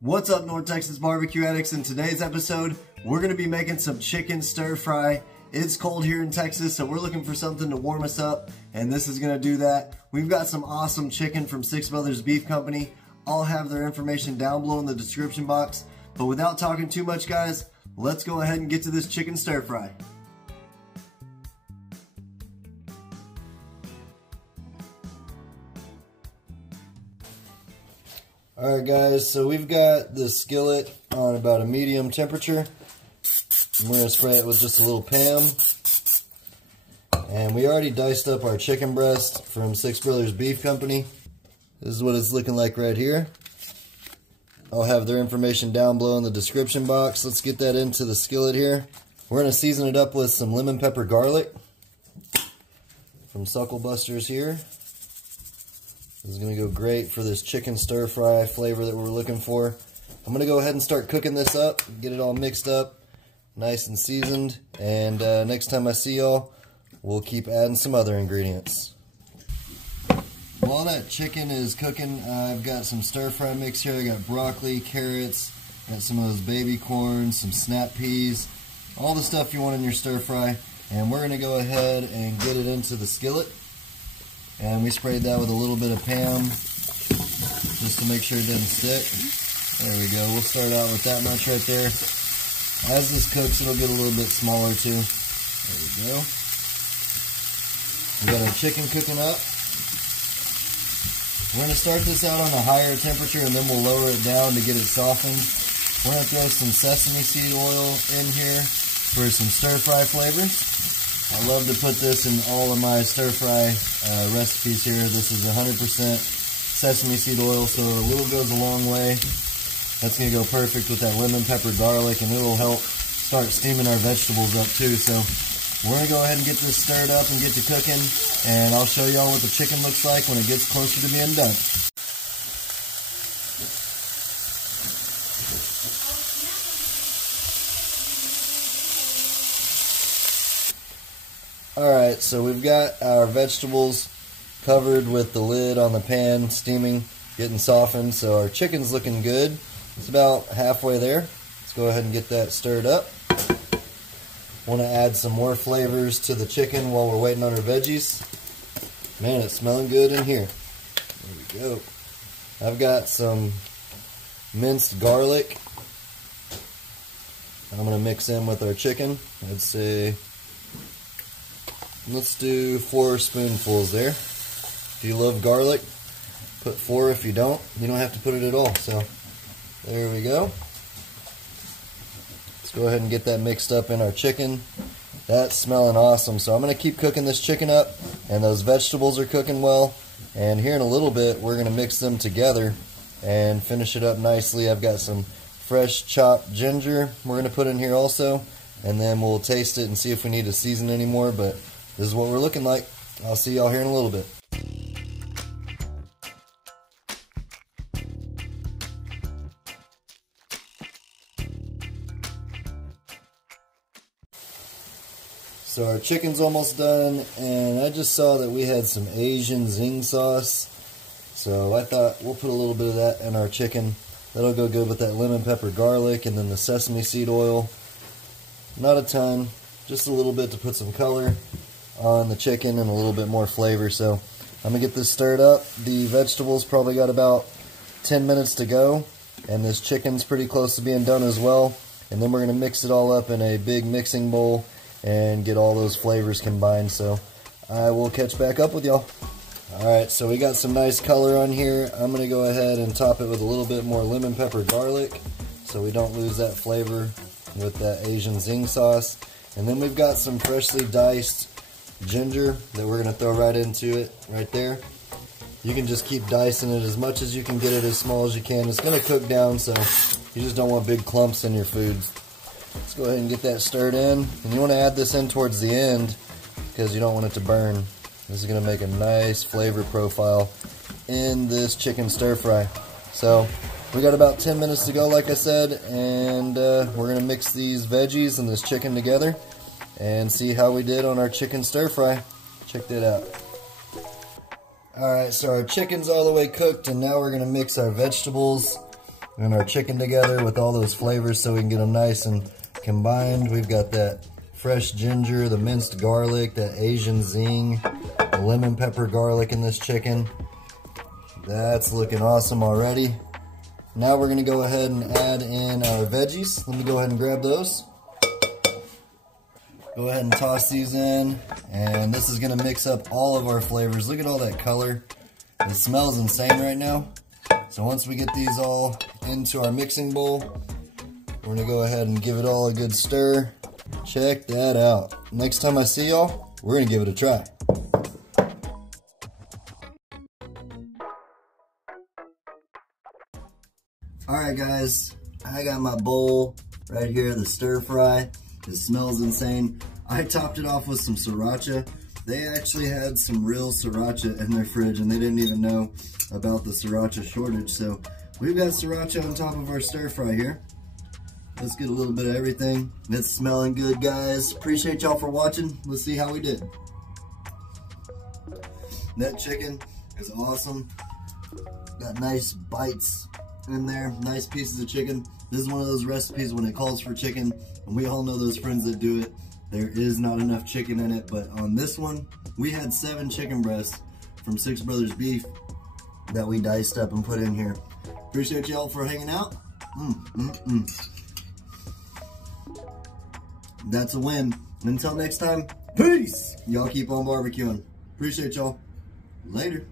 What's up, North Texas barbecue addicts? In today's episode, we're going to be making some chicken stir fry. It's cold here in Texas, so we're looking for something to warm us up, and this is going to do that. We've got some awesome chicken from Six Brothers Beef Company. I'll have their information down below in the description box. But without talking too much, guys, let's go ahead and get to this chicken stir fry. Alright guys, so we've got this skillet on about a medium temperature. I'm going to spray it with just a little Pam. And we already diced up our chicken breast from Six Brothers Beef Company. This is what it's looking like right here. I'll have their information down below in the description box. Let's get that into the skillet here. We're going to season it up with some lemon pepper garlic from Suckle Busters here. This is going to go great for this chicken stir fry flavor that we're looking for. I'm going to go ahead and start cooking this up, get it all mixed up, nice and seasoned, and next time I see y'all, we'll keep adding some other ingredients. While that chicken is cooking, I've got some stir fry mix here. I got broccoli, carrots, got some of those baby corn, some snap peas, all the stuff you want in your stir fry, and we're going to go ahead and get it into the skillet. And we sprayed that with a little bit of Pam just to make sure it doesn't stick. There we go. We'll start out with that much right there. As this cooks, it'll get a little bit smaller too. There we go. We got our chicken cooking up. We're going to start this out on a higher temperature and then we'll lower it down to get it softened. We're going to throw some sesame seed oil in here for some stir fry flavor. I love to put this in all of my stir fry recipes here. This is 100% sesame seed oil, so a little goes a long way. That's going to go perfect with that lemon pepper garlic, and it will help start steaming our vegetables up too. So we're going to go ahead and get this stirred up and get to cooking, and I'll show y'all what the chicken looks like when it gets closer to being done. Alright, so we've got our vegetables covered with the lid on the pan, steaming, getting softened, so our chicken's looking good. It's about halfway there. Let's go ahead and get that stirred up. Want to add some more flavors to the chicken while we're waiting on our veggies. Man, it's smelling good in here. There we go. I've got some minced garlic I'm going to mix in with our chicken. I'd say let's do 4 spoonfuls there. If you love garlic, put 4. If you don't have to put it at all. So there we go. Let's go ahead and get that mixed up in our chicken. That's smelling awesome. So I'm going to keep cooking this chicken up, and those vegetables are cooking well. And here in a little bit, we're going to mix them together and finish it up nicely. I've got some fresh chopped ginger we're going to put in here also, and then we'll taste it and see if we need to season anymore, but this is what we're looking like. I'll see y'all here in a little bit. So our chicken's almost done, and I just saw that we had some Asian zing sauce. So I thought we'll put a little bit of that in our chicken. That'll go good with that lemon pepper garlic and then the sesame seed oil. Not a ton, just a little bit to put some color on the chicken and a little bit more flavor. So I'm gonna get this stirred up. The vegetables probably got about 10 minutes to go, and this chicken's pretty close to being done as well. And then we're gonna mix it all up in a big mixing bowl and get all those flavors combined. So I will catch back up with y'all. Alright, so we got some nice color on here. I'm gonna go ahead and top it with a little bit more lemon pepper garlic so we don't lose that flavor with that Asian zing sauce. And then we've got some freshly diced ginger that we're going to throw right into it, right there. You can just keep dicing it as much as you can, get it as small as you can. It's going to cook down, so you just don't want big clumps in your food. Let's go ahead and get that stirred in. And you want to add this in towards the end because you don't want it to burn. This is going to make a nice flavor profile in this chicken stir fry. So we got about 10 minutes to go, like I said, and we're going to mix these veggies and this chicken together and see how we did on our chicken stir fry. Check that out. Alright, so our chicken's all the way cooked, and now we're going to mix our vegetables and our chicken together with all those flavors so we can get them nice and combined. We've got that fresh ginger, the minced garlic, that Asian zing, the lemon pepper garlic in this chicken. That's looking awesome already. Now we're gonna go ahead and add in our veggies. Let me go ahead and grab those. Go ahead and toss these in, and this is gonna mix up all of our flavors. Look at all that color. It smells insane right now. So once we get these all into our mixing bowl, we're gonna go ahead and give it all a good stir. Check that out. Next time I see y'all, we're gonna give it a try. Alright guys, I got my bowl right here, the stir fry. It smells insane. I topped it off with some sriracha. They actually had some real sriracha in their fridge and they didn't even know about the sriracha shortage. So we've got sriracha on top of our stir fry here. Let's get a little bit of everything. It's smelling good, guys. Appreciate y'all for watching. Let's see how we did. That chicken is awesome. Got nice bites in there, nice pieces of chicken. This is one of those recipes when it calls for chicken, and we all know those friends that do it. There is not enough chicken in it, but on this one, we had 7 chicken breasts from Six Brothers Beef that we diced up and put in here. Appreciate y'all for hanging out. That's a win. Until next time, peace. Y'all keep on barbecuing. Appreciate y'all. Later.